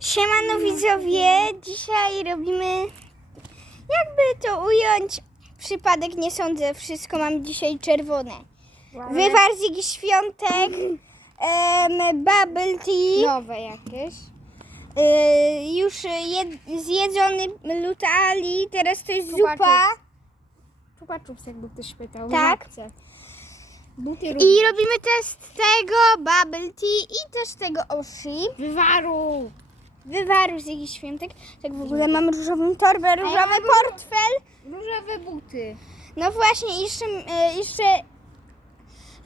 Siemano widzowie, dzisiaj robimy, jakby to ująć, przypadek nie sądzę, wszystko mam dzisiaj czerwone. Wywar z Igi Świątek, em, bubble tea, Nowe jakieś. y, już jed, zjedzony lutali, teraz to jest Chupa zupa Czupa czups, jakby ktoś pytał. Tak. Żabce. Buty i robimy test tego bubble tea i też tego oshi. Wywaru! Wywaru z Igi Świątek, tak w ogóle mam różową torbę, różowy mam portfel. Różowe buty. No właśnie, jeszcze, e, jeszcze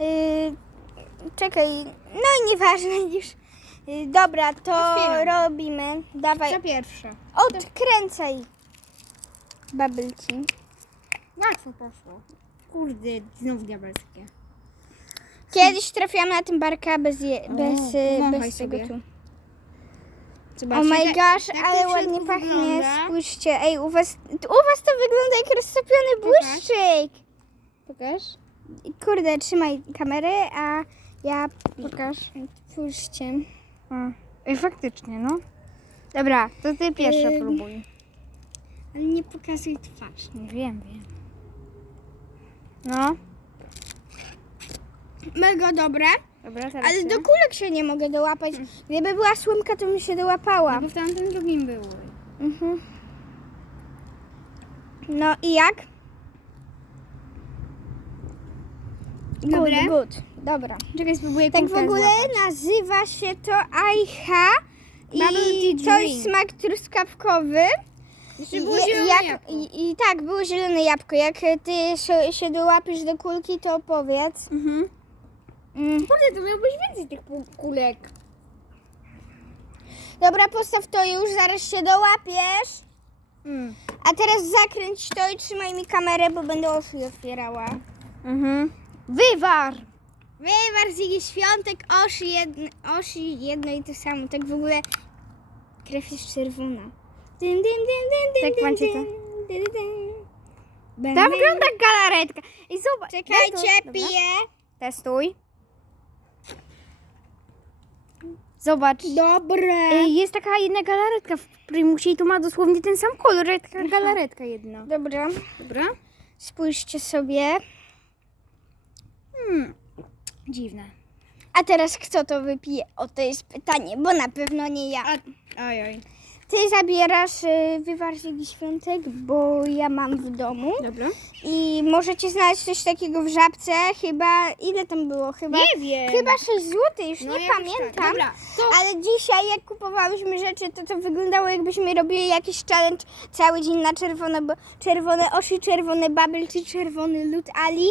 e, czekaj, no i nieważne już. E, Dobra, to Otwieram. robimy. Dawaj, Co pierwsze? odkręcaj tea. Łatwo poszło. Kurde, znów diabelskie. Kiedyś trafiłam na tym barka bez, je, O, bez, pomachaj bez tego sobie. tu. Zobaczcie, Oh my jak- gosh, jak ale ładnie pachnie. wygląda. Spójrzcie, ej, u was, u was to wygląda jak roztopiony błyszczyk. Pokaż. Kurde, trzymaj kamerę, a ja Pokaż. Spójrzcie. Ej, faktycznie, no. Dobra, to ty pierwsza Ym. próbuj. Ale nie pokazuj twarz. Nie wiem, wiem. No. Mega dobre, Dobra, ale do kulek się nie mogę dołapać. Gdyby była słomka, to bym się dołapała. No bo w tamtym drugim były. Mhm. No i jak? Dobre? Good, good. Dobra. Czekaj, spróbuję Tak w kulkę ogóle złapać. nazywa się to Aicha Bubble i tea to drink. jest smak truskawkowy. Jeszcze było zielone jak, jabłko. i, I tak, było zielone jabłko. Jak ty się, się dołapiesz do kulki, to opowiedz. Mhm. Mm. Kurde, to miałbyś więcej tych pół- kulek. Dobra, postaw to już, zaraz się dołapiesz. Mm. A teraz zakręć to i trzymaj mi kamerę, bo będę oszy otwierała. Mhm. Wywar! Wywar z Igi Świątek, oszy jedno, oszy jedno i to samo. Tak w ogóle krew jest czerwona. Dym, dym, dym, dym, dym, Tak dym, macie to? dym, dym, dym. Bam. wygląda galaretka. I zobacz. Czekajcie. Dobra. piję. Testuj. Zobacz. Dobre. Ej, Jest taka jedna galaretka w Primusie i tu ma dosłownie ten sam kolor, jak taka galaretka jedna. Dobra, Dobra? spójrzcie sobie. Hmm. Dziwne. A teraz kto to wypije? O, to jest pytanie, bo na pewno nie ja. Oj. Ty zabierasz y, wywar z Igi Świątek, bo ja mam w domu. Dobra. I możecie znaleźć coś takiego w żabce. Chyba, ile tam było? Chyba, Nie wiem. chyba 6 zł, już No nie jakoś pamiętam. tak. Dobra, to... Ale dzisiaj, jak kupowałyśmy rzeczy, to to wyglądało, jakbyśmy robili jakiś challenge cały dzień na czerwono, bo czerwone osi, czerwone bubble czy czerwony lód Ali.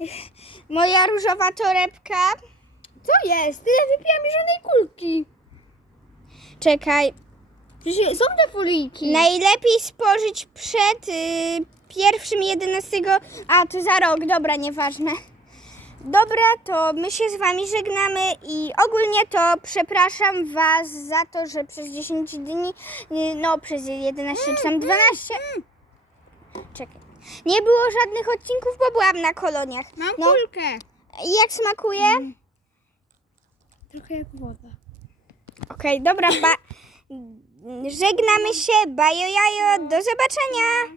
Moja różowa torebka. Co jest? Tyle wypiłam i żadnej kulki. Czekaj, Przecież są te folijki. najlepiej spożyć przed y, pierwszym 11. A, to za rok, dobra, nieważne. Dobra, to my się z Wami żegnamy i ogólnie to przepraszam Was za to, że przez 10 dni, y, no przez 11 czy tam 12, czekaj, nie było żadnych odcinków, bo byłam na koloniach. Mam No. kulkę. I jak smakuje? Trochę jak woda. Okej, dobra, ba- żegnamy się, bajo jajo, do zobaczenia.